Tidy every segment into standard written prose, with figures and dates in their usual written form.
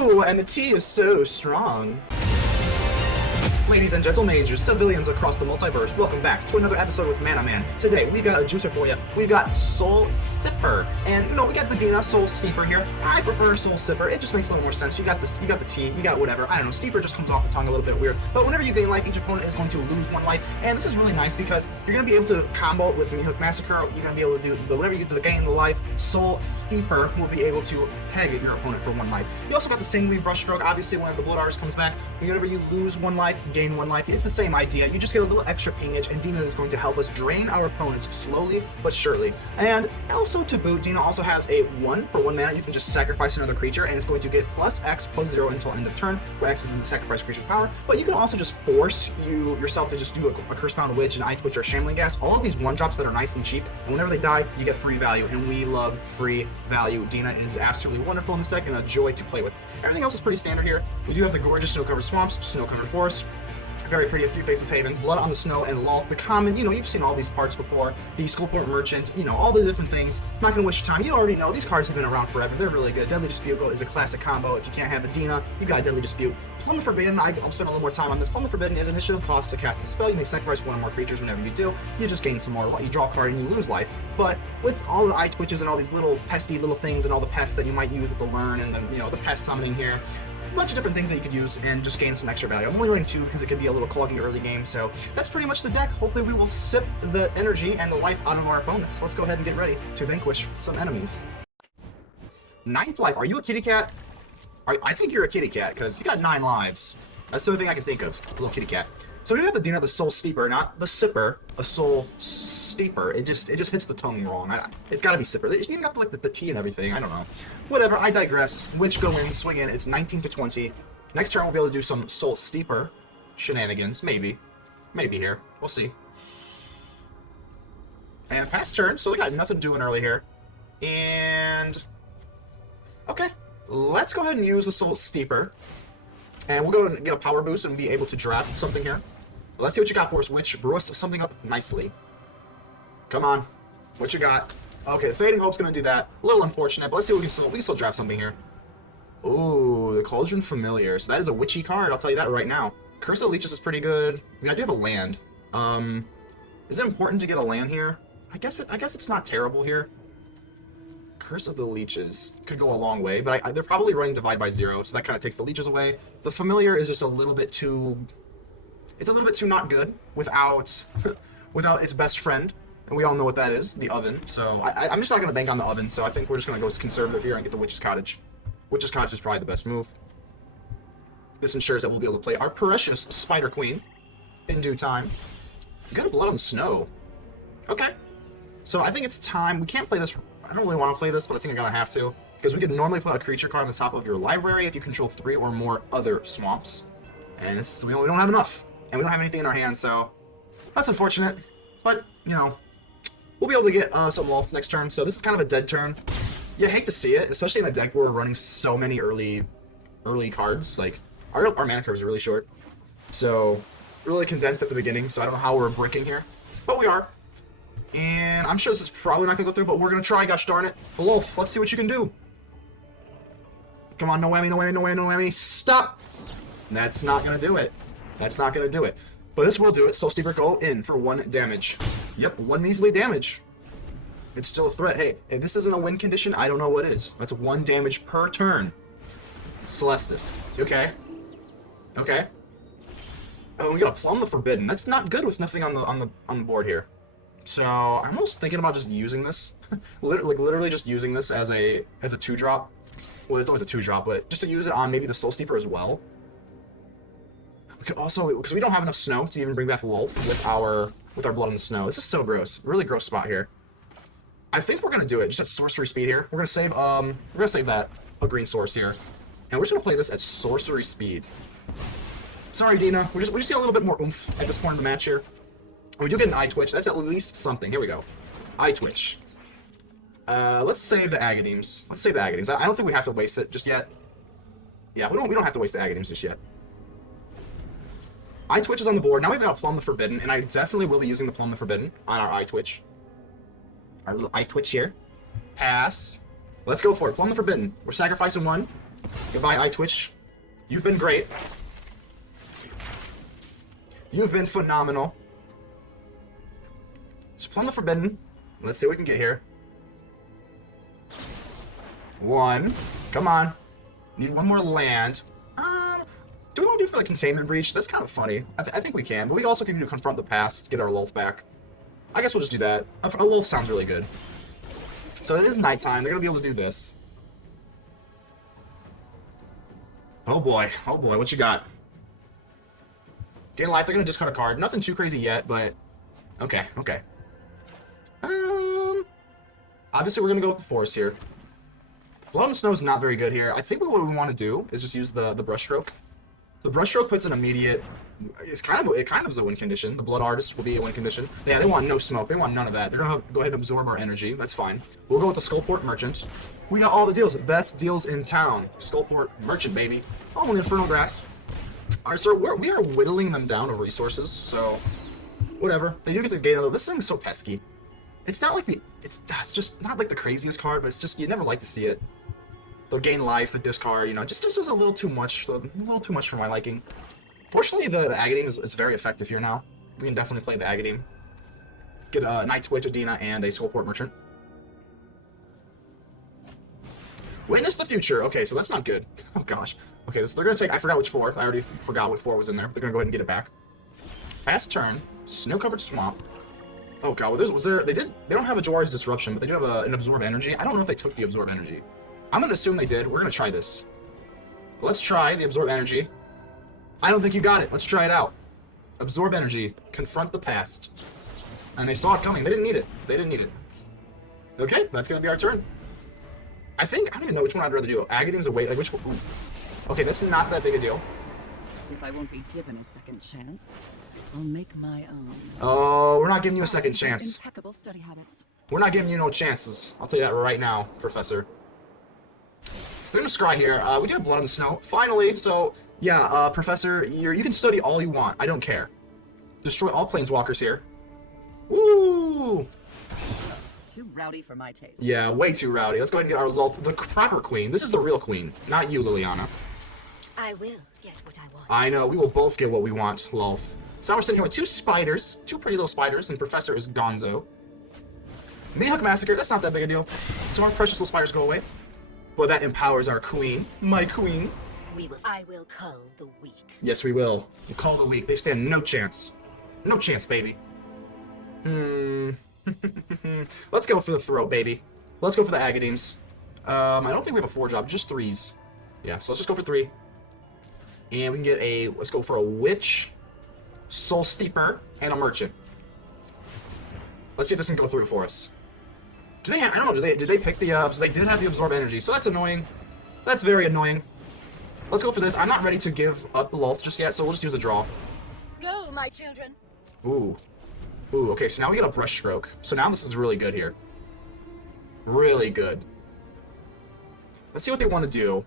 Oh, and the tea is so strong. Ladies and gentle mages, civilians across the multiverse, welcome back to another episode with ManaMan. Today, we've got a juicer for you. We've got Soul Sipper. And, we got the Dina, Soul Steeper here. I prefer Soul Sipper. It just makes a little more sense. You got the tea, you got whatever. I don't know, Steeper just comes off the tongue a little bit weird. But whenever you gain life, each opponent is going to lose one life. And this is really nice because you're going to be able to combo it with Meathook Massacre. You're going to be able to do whatever you do to gain the life. Soul Steeper will be able to peg your opponent for one life. You also got the Sanguine Brushstroke. Obviously, when the Blood Artist comes back, whenever you lose one life, gain one life. It's the same idea. You just get a little extra pingage, and Dina is going to help us drain our opponents slowly but surely. And also to boot, Dina also has a 1 for 1 mana. You can just sacrifice another creature, and it's going to get plus X plus 0 until end of turn, where X is in the sacrifice creature's power. But you can also just force yourself to just do a Cursebound Witch, an Eyetwitch, or Shambling Ghast. All of these 1-drops that are nice and cheap, and whenever they die, you get free value, and we love free value. Dina is absolutely wonderful in this deck and a joy to play with. Everything else is pretty standard here. We do have the gorgeous snow-covered swamps, snow-covered forests, very pretty, A-Faceless Havens, Blood on the Snow, and Lolth, the common, you've seen all these parts before, the Skullport Merchant, all the different things. I'm not going to waste your time. You already know, these cards have been around forever. They're really good. Deadly Dispute is a classic combo. If you can't have a Dina, you got a Deadly Dispute. Plumb the Forbidden, I'll spend a little more time on this. Plumb the Forbidden is initial cost to cast the spell. You may sacrifice one or more creatures whenever you do. You just gain some more. You draw a card and you lose life. But with all the Eyetwitches and all these little pesty little things and all the pests that you might use with the Learn and the Pest Summoning here, a bunch of different things that you could use and just gain some extra value. I'm only running 2 because it could be a little cloggy early game, so that's pretty much the deck. Hopefully we will sip the energy and the life out of our opponents. Let's go ahead and get ready to vanquish some enemies. 9th life. Are you a kitty cat? I think you're a kitty cat because you got 9 lives. That's the only thing I can think of. A little kitty cat. So we do have the Dina, the Soul Steeper, not the Sipper, a Soul Steeper. It just hits the tongue wrong. It's got to be Sipper. It's even got the tea and everything. I don't know. Whatever. I digress. Witch go in, swing in. It's 19 to 20. Next turn we'll be able to do some Soul Steeper shenanigans. Maybe here. We'll see. And past turn, so we got nothing doing early here. And okay, let's go ahead and use the Soul Steeper. And we'll go and get a power boost and be able to draft something here. Let's see what you got for us, Witch. Brew us something up nicely. Come on. What you got? Okay, Fading Hope's going to do that. A little unfortunate, but let's see what we can still draft something here. Ooh, the Cauldron Familiar. So that is a witchy card, I'll tell you that right now. Curse of Leeches is pretty good. I do have a land. Is it important to get a land here? I guess it's not terrible here. Curse of the Leeches could go a long way, but they're probably running Divide by 0, so that kind of takes the leeches away. The Familiar is just a little bit too... It's a little bit too not good without without its best friend, and we all know what that is, the Oven. So I'm just not going to bank on the Oven, so I think we're just going to go conservative here and get the Witch's Cottage. Witch's Cottage is probably the best move. This ensures that we'll be able to play our precious Spider Queen in due time. We got a Blood on the Snow. Okay. So I think it's time. We can't play this... I don't really want to play this, but I think I'm going to have to. Because we could normally put a creature card on the top of your library if you control 3 or more other swamps. And this, we don't have enough. And we don't have anything in our hands, so that's unfortunate. But, we'll be able to get some Lolth next turn. So this is kind of a dead turn. You hate to see it, especially in a deck where we're running so many early cards. Like, our mana curve is really short. So, really condensed at the beginning, so I don't know how we're breaking here. But we are. And I'm sure this is probably not going to go through, but we're going to try, gosh darn it. Lolth, let's see what you can do. Come on, no whammy, no whammy, no whammy, no whammy. Stop! That's not going to do it. That's not going to do it. But this will do it. Soul Steeper, go in for 1 damage. Yep, 1 measly damage. It's still a threat. Hey, if this isn't a win condition, I don't know what is. That's 1 damage per turn. Celestis. Okay. Okay. Oh, we got to Plumb the Forbidden. That's not good with nothing on the board here. So I'm almost thinking about just using this, literally just using this as a 2-drop. Well, it's always a 2-drop, but just to use it on maybe the Soul Steeper as well. We could also, because we don't have enough snow to even bring back Lolth with our Blood on the Snow. This is so gross, really gross spot here. I think we're gonna do it just at sorcery speed here. We're gonna save that a green source here, and we're just gonna play this at sorcery speed. Sorry, Dina, we just need a little bit more oomph at this point in the match here. We do get an Eyetwitch. That's at least something. Here we go. Eyetwitch. Let's save the Agadeems. Let's save the Agadeems. I don't think we have to waste it just yet. Yeah, we don't have to waste the Agadeems just yet. Eyetwitch is on the board. Now we've got Plumb the Forbidden, and I definitely will be using the Plumb the Forbidden on our Eyetwitch. Our little Eyetwitch here. Pass. Let's go for it. Plumb the Forbidden. We're sacrificing 1. Goodbye, Eyetwitch. You've been great. You've been phenomenal. So Plumb the Forbidden. Let's see what we can get here. 1. Come on. Need one more land. Do we want to do for the Containment Breach? That's kind of funny. I think we can, but we also can do Confront the Past, get our Lolth back. I guess we'll just do that. A Lolth sounds really good. So it is nighttime. They're going to be able to do this. Oh boy, what you got? Gain life, they're going to discard a card. Nothing too crazy yet, but... Okay. Obviously we're going to go with the Forest here. Blood on the Snow is not very good here. I think what we want to do is just use the Brushstroke. The Brushstroke puts an immediate... it kind of is a win condition. The Blood Artist will be a win condition. Yeah, they want no smoke. They want none of that. They're going to go ahead and absorb our energy. That's fine. We'll go with the Skullport Merchant. We got all the deals. Best deals in town. Skullport Merchant, baby. Oh, and Infernal Grasp. Alright, so we are whittling them down of resources, so... whatever. They do get to gain, though. This thing's so pesky. It's not like the... It's just not like the craziest card, but it's just... you never like to see it. They'll gain life, the discard, you know, just is a little too much. A little too much for my liking. Fortunately, the Agadeem is very effective here now. We can definitely play the Agadeem. Get a Eyetwitch, a Dina, and a Skullport Merchant. Witness the Future. Okay, so that's not good. Oh gosh. Okay, they're gonna take... I forgot which 4. I already forgot what 4 was in there. They're gonna go ahead and get it back. Fast turn. Snow-covered swamp. Oh god, was there... They don't have a Jawari's Disruption, but they do have an Absorb Energy. I don't know if they took the Absorb Energy. I'm gonna assume they did. We're gonna try this. Let's try the Absorb Energy. I don't think you got it. Let's try it out. Absorb Energy. Confront the Past. And they saw it coming. They didn't need it. They didn't need it. Okay, that's gonna be our turn. I don't even know which one I'd rather do. Agadeem's a wait. Like, which one? Ooh. Okay, that's not that big a deal. If I won't be given a second chance, I'll make my own. Oh, we're not giving you a second chance. Impeccable study habits. We're not giving you no chances. I'll tell you that right now, Professor. So they're gonna scry here. We do have Blood on the Snow. Finally, so yeah, Professor, you can study all you want. I don't care. Destroy all planeswalkers here. Woo! Too rowdy for my taste. Yeah, way too rowdy. Let's go ahead and get our Lolth, the proper queen. This is the real queen, not you, Liliana. I will get what I want. I know, we will both get what we want, Lolth. So now we're sitting here with 2 spiders, 2 pretty little spiders, and Professor is Gonzo. Meathook Massacre, that's not that big a deal. So our precious little spiders go away. But that empowers our queen, my queen. I will cull the weak. Yes, we will. We'll call the weak. They stand no chance. No chance, baby. Let's go for the throat, baby. Let's go for the Agadeems. I don't think we have a 4-drop, just 3s. Yeah, so let's just go for 3. And we can get a... let's go for a Witch, Soul Steeper, and a Merchant. Let's see if this can go through for us. Do they have... I don't know, did they pick the... so they did have the Absorb Energy, so that's annoying. That's very annoying. Let's go for this. I'm not ready to give up Lolth just yet, so we'll just use the draw. Go, my children. Ooh. Ooh, okay, so now we get a Brushstroke. So now this is really good here. Really good. Let's see what they want to do.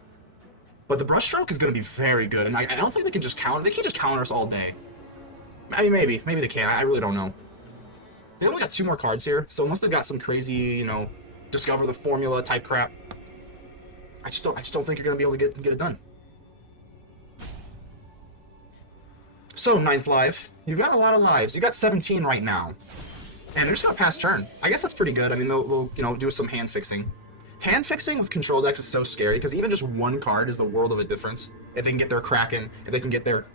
But the Brushstroke is going to be very good, and I don't think they can just counter. They can't just counter us all day. I mean, maybe. Maybe they can. I really don't know. They only got 2 more cards here, so unless they've got some crazy, you know, discover the formula type crap, I just don't think you're going to be able to get it done. So, 9th life. You've got a lot of lives. You got 17 right now. And they're just gonna pass turn. I guess that's pretty good. I mean, they'll you know, do some hand fixing. Hand fixing with control decks is so scary, because even just 1 card is the world of a difference. If they can get their Kraken, if they can get their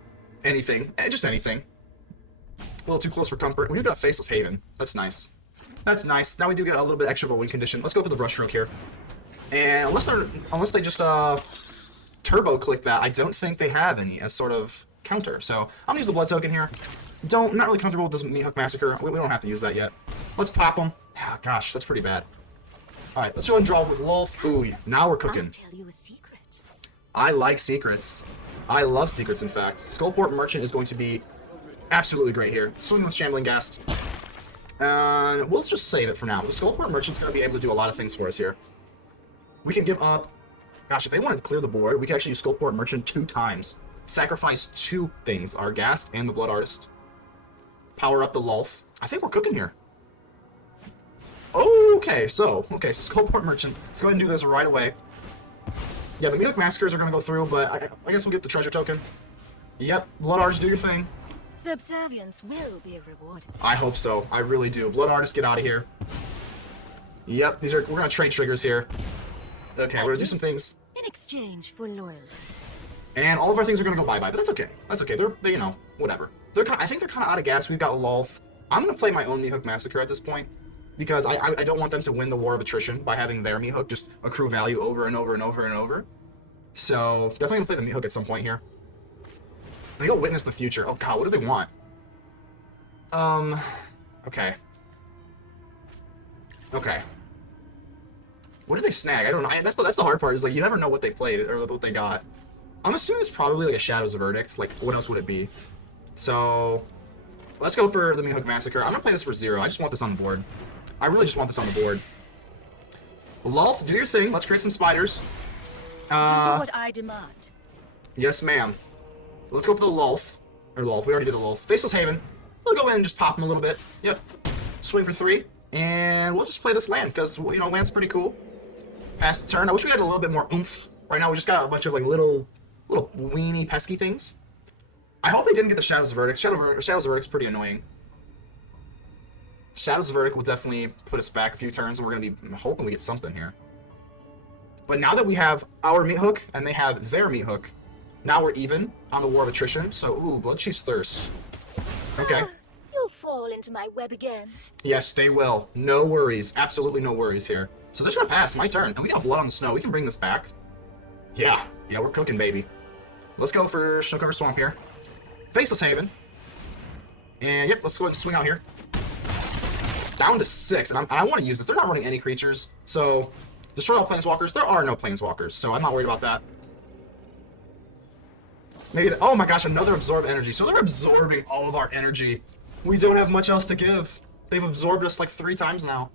anything, just anything. A little too close for comfort. We do got a Faceless Haven. That's nice. That's nice. Now we do get a little bit extra of a win condition. Let's go for the Brushstroke here. And unless they just turbo click that, I don't think they have any as sort of counter. So I'm gonna use the blood token here. I'm not really comfortable with this Meathook Massacre. We don't have to use that yet. Let's pop them. Ah, gosh, that's pretty bad. All right, let's go and draw with Lolth. Ooh, now we're cooking. I'll tell you a secret. I like secrets. I love secrets, in fact. Skullport Merchant is going to be absolutely great here. Swing with Shambling Ghast. And we'll just save it for now. The Skullport Merchant's going to be able to do a lot of things for us here. We can give up... gosh, if they wanted to clear the board, we can actually use Skullport Merchant 2 times. Sacrifice 2 things, our Ghast and the Blood Artist. Power up the Lolth. I think we're cooking here. Okay, so Skullport Merchant. Let's go ahead and do this right away. Yeah, the Meathook Massacres are going to go through, but I guess we'll get the treasure token. Yep, Blood Artists, do your thing. Subservience will be rewarded. I hope so. I really do. Blood Artists, get out of here. Yep, we're going to trade triggers here. Okay, we're going to do some things. In exchange for loyalty. And all of our things are going to go bye-bye, but that's okay. That's okay. They're you know, whatever. I think they're kind of out of gas. We've got Lolth. I'm going to play my own Meathook Massacre at this point, because I don't want them to win the war of attrition by having their Meathook just accrue value over and over and over and over. So, definitely going to play the Meathook at some point here. They go witness the future. Oh god, what do they want? Okay. Okay. What did they snag? I don't know. That's the hard part, is like you never know what they played or what they got. I'm assuming it's probably like a Shadow's Verdict. Like, what else would it be? So, let's go for the Meathook Massacre. I'm gonna play this for 0. I just want this on the board. I really just want this on the board. Lolth, do your thing. Let's create some spiders. Do what I demand. Yes, ma'am. Let's go for the Lolth. Or Lolth, we already did the Lolth. Faceless Haven. We'll go in and just pop him a little bit. Yep. Swing for 3. And we'll just play this land, because, you know, land's pretty cool. Pass the turn. I wish we had a little bit more oomph. Right now we just got a bunch of, like, little weenie pesky things. I hope they didn't get the Shadow's Verdict. Shadow's Verdict's pretty annoying. Shadow's Verdict will definitely put us back a few turns, and we're going to be hoping we get something here. But now that we have our Meathook, and they have their Meathook, now we're even on the War of Attrition. So, ooh, Bloodchief's Thirst. Okay. You'll fall into my web again. Yes, they will. No worries. Absolutely no worries here. So this is going to pass. My turn. And we got Blood on the Snow. We can bring this back. Yeah. Yeah, we're cooking, baby. Let's go for Snow-Covered Swamp here. Faceless Haven. And, yep, let's go ahead and swing out here. Down to 6. And I want to use this. They're not running any creatures. So, destroy all Planeswalkers. There are no Planeswalkers, so I'm not worried about that. Maybe oh my gosh, another Absorb Energy. So they're absorbing all of our energy. We don't have much else to give. They've absorbed us like 3 times now.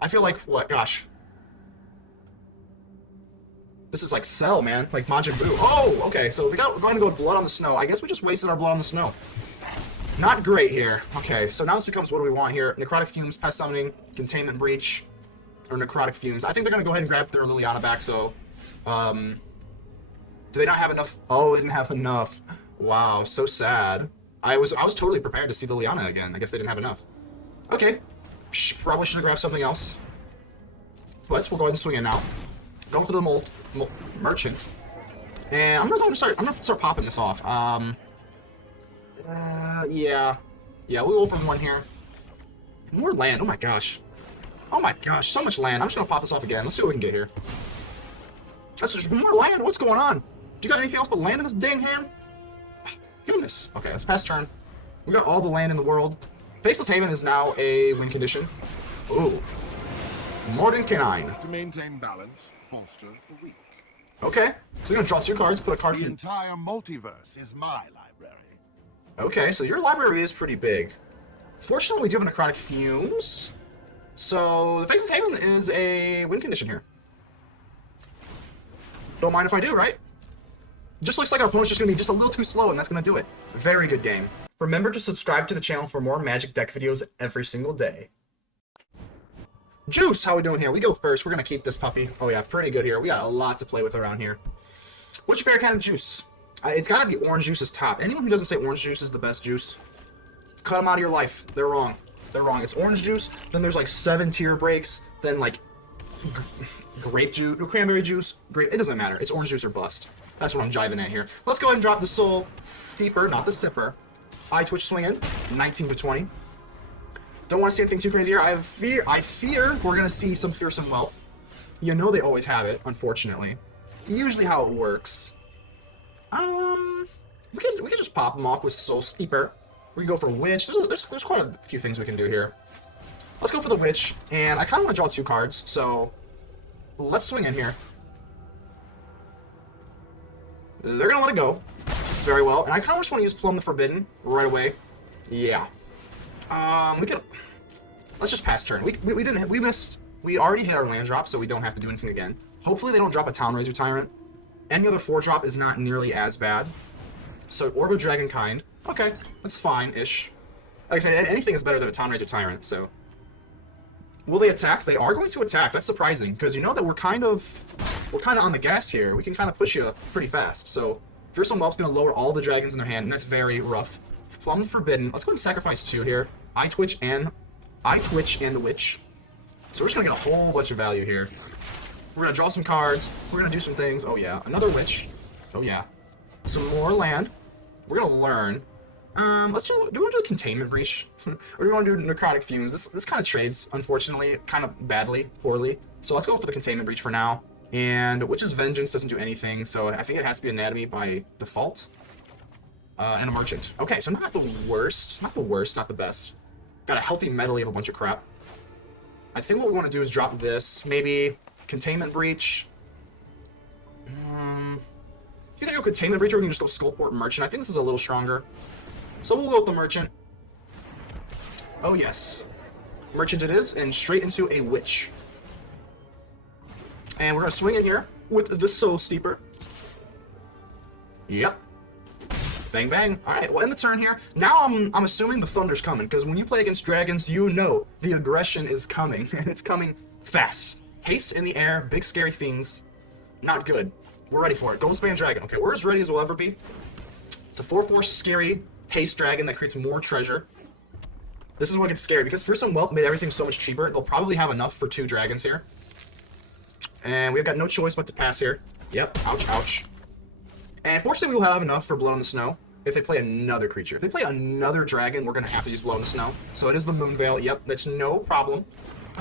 I feel like, what, gosh. This is like Cell, man. Like Majin Buu. Oh, okay, so we got, we're going to go with Blood on the Snow. I guess we just wasted our Blood on the Snow. Not great here. Okay, so now this becomes what do we want here? Necrotic Fumes, Pest Summoning, Containment Breach, or Necrotic Fumes. I think they're going to go ahead and grab their Liliana back, so... do they not have enough? Oh, they didn't have enough. Wow, so sad. I was totally prepared to see the Liliana again. I guess they didn't have enough. Okay. Probably should have grabbed something else. But we'll go ahead and swing in now. Go for the Merchant. And I'm gonna start popping this off. Yeah. Yeah, we'll go for 1 here. More land. Oh my gosh. Oh my gosh, so much land. I'm just gonna pop this off again. Let's see what we can get here. That's just more land. What's going on? Do you got anything else but land in this dang hand? Goodness. Okay, let's pass turn. We got all the land in the world. Faceless Haven is now a win condition. Ooh. Morden Canine. To maintain balance, bolster the weak. Okay. So you're gonna draw 2 cards, put a card The from... entire multiverse is my library. Okay, so your library is pretty big. Fortunately, we do have a Necrotic Fumes. So the Faceless Haven is a win condition here. Don't mind if I do, right? Just looks like our opponent's just going to be just a little too slow, and that's going to do it. Very good game. Remember to subscribe to the channel for more Magic deck videos every single day. Juice, how we doing here? We go first. We're going to keep this puppy. Oh yeah, pretty good here. We got a lot to play with around here. What's your favorite kind of juice? It's got to be orange juice is top. Anyone who doesn't say orange juice is the best juice, cut them out of your life. They're wrong. They're wrong. It's orange juice, then there's like 7 tier breaks, then like... grape juice, cranberry juice, grape, it doesn't matter. It's orange juice or bust. That's what I'm jiving at here. Let's go ahead and drop the Soul Steeper, not the Sipper. Eyetwitch swinging, 19 to 20. Don't want to see anything too crazy here. I fear we're gonna see some fearsome whelp. You know they always have it, unfortunately. It's usually how it works. We could just pop them off with Soul Steeper. We can go for Witch. There's quite a few things we can do here. Let's go for the Witch, and I kind of want to draw 2 cards, so let's swing in here. They're going to let it go very well, and I kind of just want to use Plumb the Forbidden right away. Yeah. Let's just pass turn. We missed. We already hit our land drop, so we don't have to do anything again. Hopefully they don't drop a Town Razor Tyrant. Any other 4-drop is not nearly as bad. So Orb of Dragonkind. Okay, that's fine-ish. Like I said, anything is better than a Town Razor Tyrant, so... Will they attack? They are going to attack. That's surprising, because you know that we're kind of on the gas here. We can kind of push you pretty fast. So Fearsome Whelp's going to lower all the dragons in their hand, and that's very rough. Plumb the Forbidden. Let's go ahead and sacrifice 2 here. Eyetwitch and the Witch. So we're just going to get a whole bunch of value here. We're going to draw some cards. We're going to do some things. Oh yeah, another Witch. Oh yeah. Some more land. We're going to learn. Let's do we want to do a Containment Breach? Or do we want to do Necrotic Fumes? This kind of trades, unfortunately, kind of poorly. So let's go for the Containment Breach for now. And Witch's Vengeance doesn't do anything, so I think it has to be Anatomy by default. And a Merchant. Okay, so not the worst. Not the worst, not the best. Got a healthy medley of a bunch of crap. I think what we want to do is drop this. Maybe Containment Breach. Either go Containment Breach or we can just go Skullport Merchant. I think this is a little stronger. So we'll go with the Merchant. Oh yes. Merchant it is, and straight into a Witch. And we're going to swing in here with the Soul Steeper. Yep. Bang, bang. Alright, we'll end the turn here. Now I'm assuming the Thunder's coming, because when you play against dragons, you know the aggression is coming, and it's coming fast. Haste in the air, big scary fiends. Not good. We're ready for it. Goldspan Dragon. Okay, we're as ready as we'll ever be. It's a 4/4 scary haste dragon that creates more treasure. This is what gets scary, because Fearsome Whelp made everything so much cheaper. They'll probably have enough for 2 dragons here. And we've got no choice but to pass here. Yep, ouch, ouch. And fortunately, we'll have enough for Blood on the Snow if they play another creature. If they play another dragon, we're going to have to use Blood on the Snow. So it is the Moonveil. Yep, that's no problem.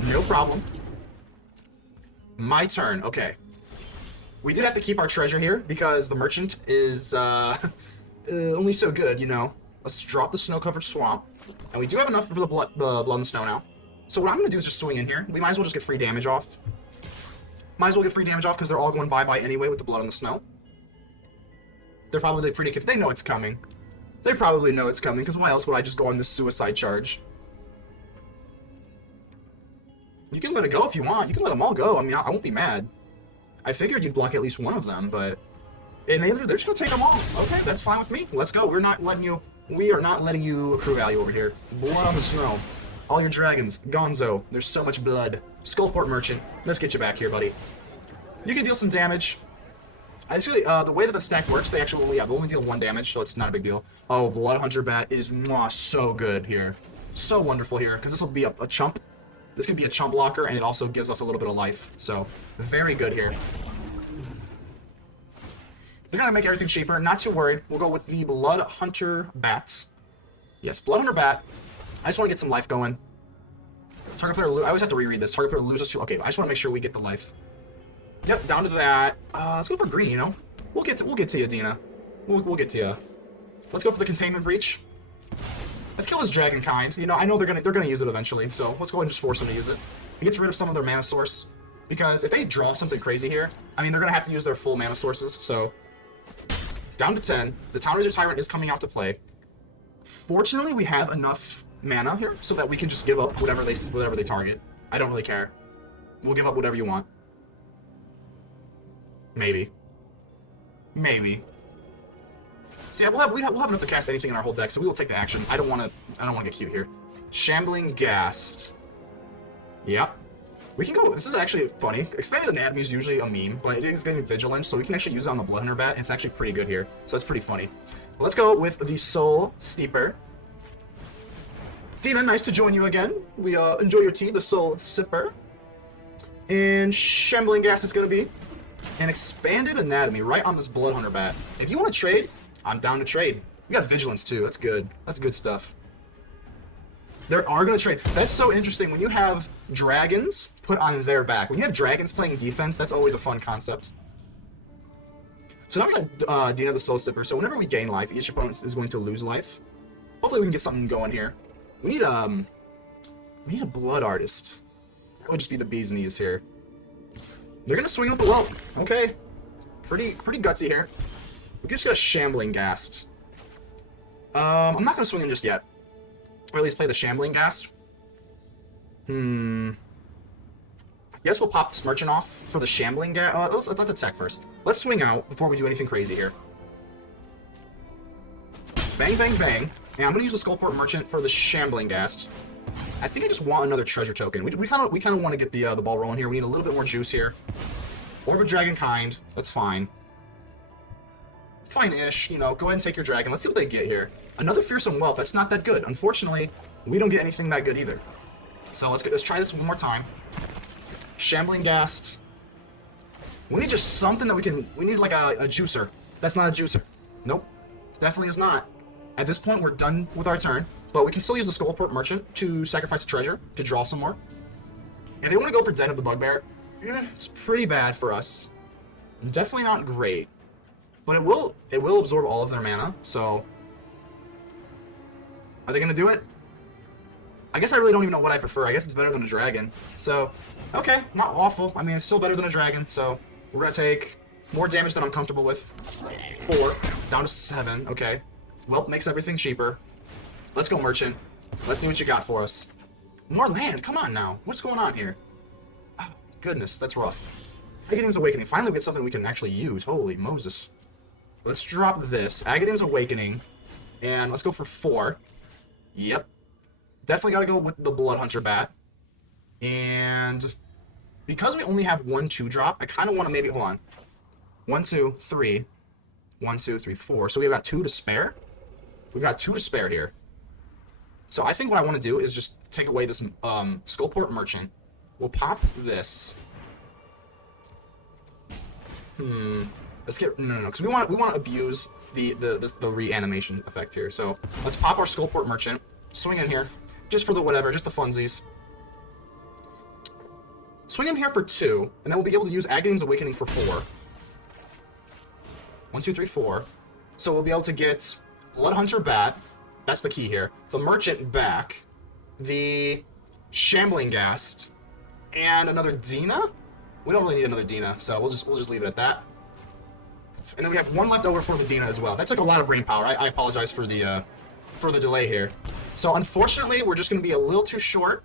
No problem. My turn. Okay. We did have to keep our treasure here because the Merchant is only so good, you know. Let's drop the Snow-Covered Swamp. And we do have enough for the Blood on the Snow now. So what I'm going to do is just swing in here. We might as well just get free damage off. Might as well get free damage off because they're all going bye-bye anyway with the Blood on the Snow. They're probably pretty... If they know it's coming. They probably know it's coming, because why else would I just go on this suicide charge? You can let it go if you want. You can let them all go. I mean, I won't be mad. I figured you'd block at least one of them, but... And they're just gonna take them all. Okay, that's fine with me. Let's go. We are not letting you accrue value over here. Blood on the Snow. All your dragons. Gonzo. There's so much blood. Skullport Merchant. Let's get you back here, buddy. You can deal some damage. Actually, the way that the stack works, they only deal 1 damage, so it's not a big deal. Oh, Bloodhunter Bat is so good here. So wonderful here, because this will be a chump. This can be a chump blocker, and it also gives us a little bit of life. So, very good here. They're going to make everything cheaper. Not too worried. We'll go with the Bloodhunter Bat. Yes, Bloodhunter Bat. I just want to get some life going. Target player, I always have to reread this. Target player loses 2. Okay, I just want to make sure we get the life. Yep, down to that. Let's go for green, you know? We'll get to you, Dina. We'll get to you. Let's go for the Containment Breach. Let's kill his dragon kind. You know, I know they're gonna use it eventually, so let's go ahead and just force them to use it. It gets rid of some of their mana source. Because if they draw something crazy here, I mean, they're gonna have to use their full mana sources, so... Down to 10. The Town Razor Tyrant is coming out to play. Fortunately, we have enough mana here so that we can just give up whatever they target. I don't really care. We'll give up whatever you want. Maybe. Maybe. So yeah, we'll have enough to cast anything in our whole deck, so we will take the action. I don't want to get cute here. Shambling Ghast. Yep. We can go. This is actually funny. Expanded Anatomy is usually a meme, but it is getting Vigilance, so we can actually use it on the Bloodhunter Bat. It's actually pretty good here, so it's pretty funny. Let's go with the Soul Steeper. Dina, nice to join you again. We enjoy your tea, the Soul Sipper. And Shambling Ghast is going to be an Expanded Anatomy right on this Bloodhunter Bat. If you want to trade, I'm down to trade. We got Vigilance too. That's good. That's good stuff. They are going to trade. That's so interesting. When you have dragons put on their back, when you have dragons playing defense, that's always a fun concept. So now we got Dina the Soul Sipper. So whenever we gain life, each opponent is going to lose life. Hopefully we can get something going here. We need a Blood Artist. That would just be the bee's knees here. They're gonna swing up the Whelp. Okay. Pretty gutsy here. We just got a Shambling Ghast. I'm not gonna swing in just yet. Or at least play the Shambling Ghast. Guess we'll pop this Merchant off for the Shambling Ghast. Let's attack first. Let's swing out before we do anything crazy here. Bang, bang, bang. And I'm gonna use the Skullport Merchant for the Shambling Ghast. I think I just want another treasure token. We kind of want to get the ball rolling here. We need a little bit more juice here. Orb of Dragonkind. That's fine. Fine-ish. You know, go ahead and take your dragon. Let's see what they get here. Another Fearsome Whelp. That's not that good. Unfortunately, we don't get anything that good either. So let's try this one more time. Shambling Ghast. We need just something that we can... We need like a juicer. That's not a juicer. Nope. Definitely is not. At this point, we're done with our turn. But we can still use the Skullport Merchant to sacrifice a treasure to draw some more. If they want to go for Den of the Bugbear, it's pretty bad for us. Definitely not great. But it will absorb all of their mana, so... Are they going to do it? I guess I really don't even know what I prefer. I guess it's better than a dragon. So, okay, not awful. I mean, it's still better than a dragon, so... We're going to take more damage than I'm comfortable with. 4, down to 7, okay. Well, makes everything cheaper. Let's go, Merchant. Let's see what you got for us. More land, come on now. What's going on here? Oh, goodness, that's rough. Agadeem's Awakening. Finally, we get something we can actually use. Holy Moses. Let's drop this. Agadeem's Awakening. And let's go for 4. Yep. Definitely got to go with the Bloodhunter Bat. And because we only have 1 2-drop, I kind of want to maybe... Hold on. 1, 2, 3. 1, 2, 3, 4. So we've got 2 to spare? We've got 2 to spare here. So I think what I want to do is just take away this Skullport Merchant. We'll pop this. Let's get... No, because we want to abuse the reanimation effect here. So let's pop our Skullport Merchant. Swing in here. Just for the whatever, just the funsies. Swing in here for 2, and then we'll be able to use Agadeem's Awakening for 4. 1, 2, 3, 4. So we'll be able to get Bloodhunter Bat. That's the key here. The Merchant back. The Shambling Ghast. And another Dina? We don't really need another Dina, so we'll just leave it at that. And then we have 1 left over for the Dina as well. That took a lot of brain power. I apologize for the delay here. So unfortunately, we're just going to be a little too short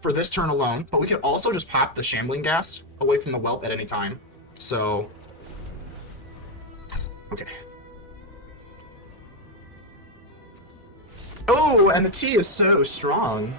for this turn alone, but we could also just pop the Shambling Ghast away from the Whelp at any time. So, okay. Oh, and the tea is so strong.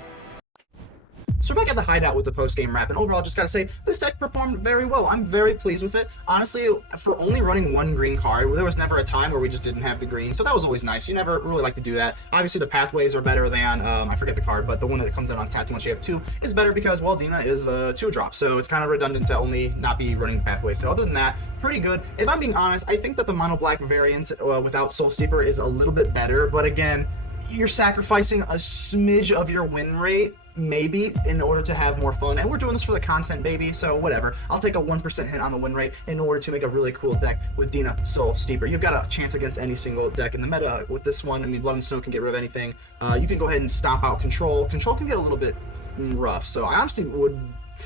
So we're back at the hideout with the post-game wrap, and overall, just gotta say, this deck performed very well. I'm very pleased with it. Honestly, for only running 1 green card, there was never a time where we just didn't have the green, so that was always nice. You never really like to do that. Obviously, the pathways are better than, I forget the card, but the one that comes in on tapped once you have 2 is better because, well, Dina is a 2-drop, so it's kind of redundant to only not be running the pathway. So other than that, pretty good. If I'm being honest, I think that the mono black variant without Soul Steeper is a little bit better, but again, you're sacrificing a smidge of your win rate, maybe, in order to have more fun, and we're doing this for the content, baby, so whatever. I'll take a 1% hit on the win rate in order to make a really cool deck with Dina Soul Steeper. You've got a chance against any single deck in the meta with this one. I mean, Blood and Snow can get rid of anything. You can go ahead and stomp out Control. Control can get a little bit rough, so I honestly would...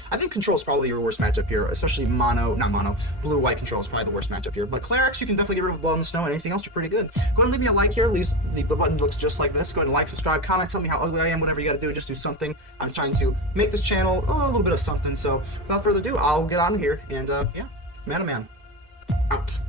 I think Control is probably your worst matchup here, especially blue-white Control is probably the worst matchup here. But Clerics, you can definitely get rid of Blood and Snow, and anything else, you're pretty good. Go ahead and leave me a like here. The button looks just like this. Go ahead and like, subscribe, comment, tell me how ugly I am, whatever you gotta do, just do something. I'm trying to make this channel a little bit of something, so without further ado, I'll get on here, and yeah, ManaMan, out.